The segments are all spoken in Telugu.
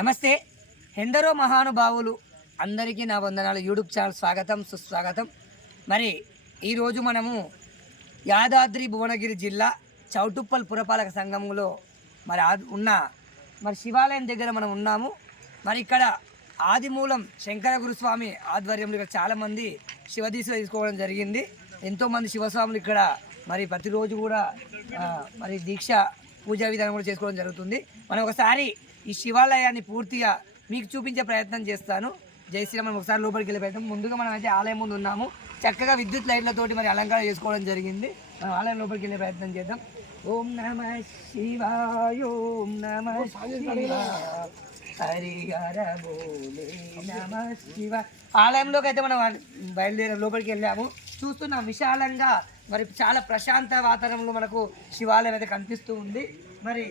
నమస్తే. ఎందరో మహానుభావులు అందరికీ నా వందనాలు. యూట్యూబ్ ఛానల్ స్వాగతం సుస్వాగతం. మరి ఈరోజు మనము యాదాద్రి భువనగిరి జిల్లా చౌటుప్పల్ పురపాలక సంఘంలో మరి శివాలయం దగ్గర మనం ఉన్నాము. మరి ఇక్కడ ఆదిమూలం శంకర గురుస్వామి ఆధ్వర్యంలో ఇక్కడ చాలామంది శివదీక్ష తీసుకోవడం జరిగింది. ఎంతోమంది శివస్వాములు ఇక్కడ మరి ప్రతిరోజు కూడా మరి దీక్ష పూజా విధానం కూడా చేసుకోవడం జరుగుతుంది. మనం ఒకసారి ఈ శివాలయాన్ని పూర్తిగా మీకు చూపించే ప్రయత్నం చేస్తాను. జై శ్రీరామ్. మనం ఒకసారి లోపలికి వెళ్ళే ప్రయత్నం. ముందుగా మనం అయితే ఆలయం ముందు ఉన్నాము. చక్కగా విద్యుత్ లైట్లతోటి మరి అలంకరణ చేసుకోవడం జరిగింది. మనం ఆలయం లోపలికి వెళ్ళే ప్రయత్నం చేద్దాం. ఓం నమః శివాయ, ఓం నమః శివాయ, హరిహర బోలే నమః శివాయ. ఆలయంలోకి అయితే మనం బయలుదేరి లోపలికి వెళ్ళాము. చూస్తున్నాం విశాలంగా మరి చాలా ప్రశాంత వాతావరణంలో మనకు శివాలయం అయితే కనిపిస్తూ ఉంది. మరి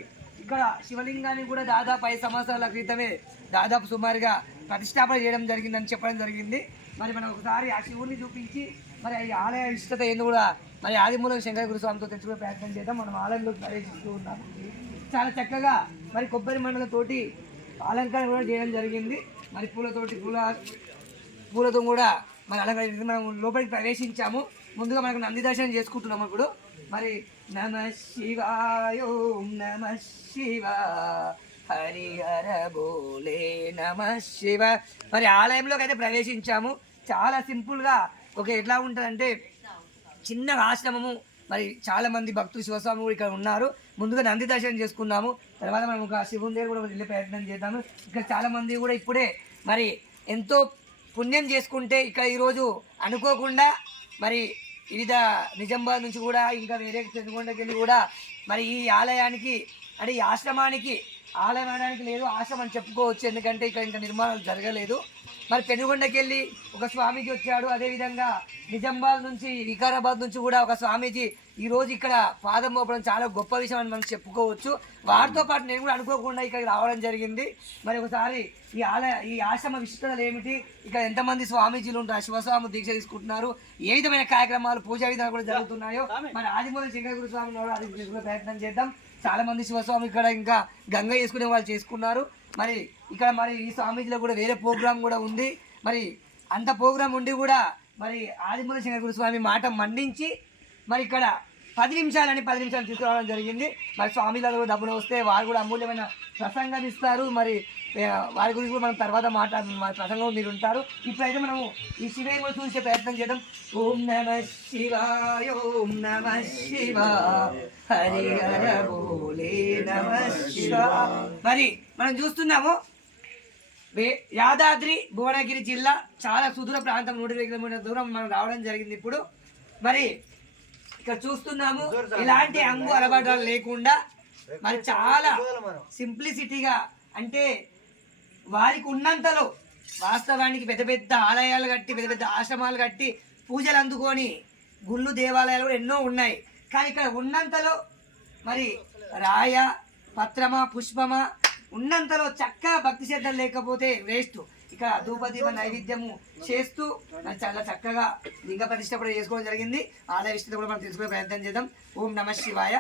ఇక్కడ శివలింగాన్ని కూడా దాదాపు 5 సంవత్సరాల క్రితమే దాదాపు సుమారుగా ప్రతిష్టాపన చేయడం జరిగిందని చెప్పడం జరిగింది. మరి మనం ఒకసారి ఆ శివుడిని చూపించి మరి ఈ ఆలయ ఇష్టత ఏందో కూడా మరి ఆదిమూలం శంకర గురుస్వామితో తెచ్చుకునే ప్రయత్నం చేద్దాం. మనం ఆలయంలోకి ప్రవేశిస్తూ ఉన్నాము. చాలా చక్కగా మరి కొబ్బరి మండలతోటి అలంకరణ కూడా చేయడం జరిగింది. మరి పూలతో కూడా మరి అలంకరణ మనం లోపలికి ప్రవేశించాము. ముందుగా మనకు నంది దర్శనం చేసుకుంటున్నాము. ఇప్పుడు మరి నమ శివాయ, ఓం నమ శివ, హరిహర బోలే నమ శివ. మరి ఆలయంలోకి అయితే ప్రవేశించాము. చాలా సింపుల్గా ఎట్లా ఉంటుందంటే చిన్న ఆశ్రమము. మరి చాలామంది భక్తులు శివస్వామి కూడా ఇక్కడ ఉన్నారు. ముందుగా నంది దర్శనం చేసుకున్నాము. తర్వాత మనం ఒక శివుని దగ్గర కూడా వెళ్ళే ప్రయత్నం చేద్దాము. ఇక్కడ చాలామంది కూడా ఇప్పుడే మరి ఎంతో పుణ్యం చేసుకుంటే ఇక్కడ ఈరోజు అనుకోకుండా మరి వివిధ నిజామాబాద్ నుంచి కూడా ఇంకా వేరే పెనుగొండకి వెళ్ళి కూడా మరి ఈ ఆలయానికి అంటే ఈ ఆశ్రమానికి ఆలయం అనడానికి లేదు, ఆశ్రమం అని చెప్పుకోవచ్చు. ఎందుకంటే ఇక్కడ ఇంకా నిర్మాణం జరగలేదు. మరి పెనుగొండకి వెళ్ళి ఒక స్వామీజీ వచ్చాడు. అదేవిధంగా నిజామాబాద్ నుంచి వికారాబాద్ నుంచి కూడా ఒక స్వామీజీ ఈరోజు ఇక్కడ పాదం మోపడం చాలా గొప్ప విషయం అని మనం చెప్పుకోవచ్చు. వారితో పాటు నేను కూడా అనుకోకుండా ఇక్కడికి రావడం జరిగింది. మరి ఒకసారి ఈ ఆశ్రమ విశిష్టతలు ఏమిటి, ఇక్కడ ఎంతమంది స్వామీజీలు ఉంటారు, శివస్వామి దీక్ష తీసుకుంటున్నారు, ఏ విధమైన కార్యక్రమాలు పూజా విధానాలు కూడా జరుగుతున్నాయో మరి ఆదిమూలం శంకర గురుస్వామి అది తీసుకునే ప్రయత్నం చేద్దాం. చాలా మంది శివస్వామి ఇక్కడ ఇంకా గంగ చేసుకునే వాళ్ళు చేసుకున్నారు. మరి ఇక్కడ మరి ఈ స్వామీజీలో కూడా వేరే ప్రోగ్రాం కూడా ఉంది. మరి అంత ప్రోగ్రాం ఉండి కూడా మరి ఆదిమూల శంకర గురుస్వామి మాట మండించి మరి ఇక్కడ 10 నిమిషాలు తీసుకురావడం జరిగింది. మరి స్వామిలలో డబ్బులు వస్తే వారు కూడా అమూల్యమైన ప్రసంగం ఇస్తారు. మరి వారి గురించి కూడా మనం తర్వాత మరి ప్రసంగంలో మీరు ఉంటారు. ఇప్పుడైతే మనము ఈ శివయ్య కూడా చూసే ప్రయత్నం చేద్దాం. ఓం నమ శివాయ, ఓం నమ శివ, హరిహర బోలే నమ శివ. మరి మనం చూస్తున్నాము యాదాద్రి భువనగిరి జిల్లా చాలా సుదూర ప్రాంతం, 120 కిలోమీటర్ల దూరం మనం రావడం జరిగింది. ఇప్పుడు మరి ఇక్కడ చూస్తున్నాము ఇలాంటి అంగు అలవాటాలు లేకుండా మరి చాలా సింప్లిసిటీగా, అంటే వారికి ఉన్నంతలో వాస్తవానికి పెద్ద పెద్ద ఆలయాలు కట్టి పెద్ద పెద్ద ఆశ్రమాలు కట్టి పూజలు అందుకొని గుళ్ళు దేవాలయాలు కూడా ఎన్నో ఉన్నాయి. కానీ ఇక్కడ ఉన్నంతలో మరి రాయ పత్రమా పుష్పమా ఉన్నంతలో చక్కగా భక్తి శ్రద్ధలు లేకపోతే వేస్ట్. ఇక్కడ ధూపదీప నైవేద్యము చేస్తూ మరి చాలా చక్కగా లింగ ప్రతిష్ట కూడా చేసుకోవడం జరిగింది. ఆలయ విషయంలో కూడా మనం తెలుసుకునే ప్రయత్నం చేద్దాం. ఓం నమ శివాయ.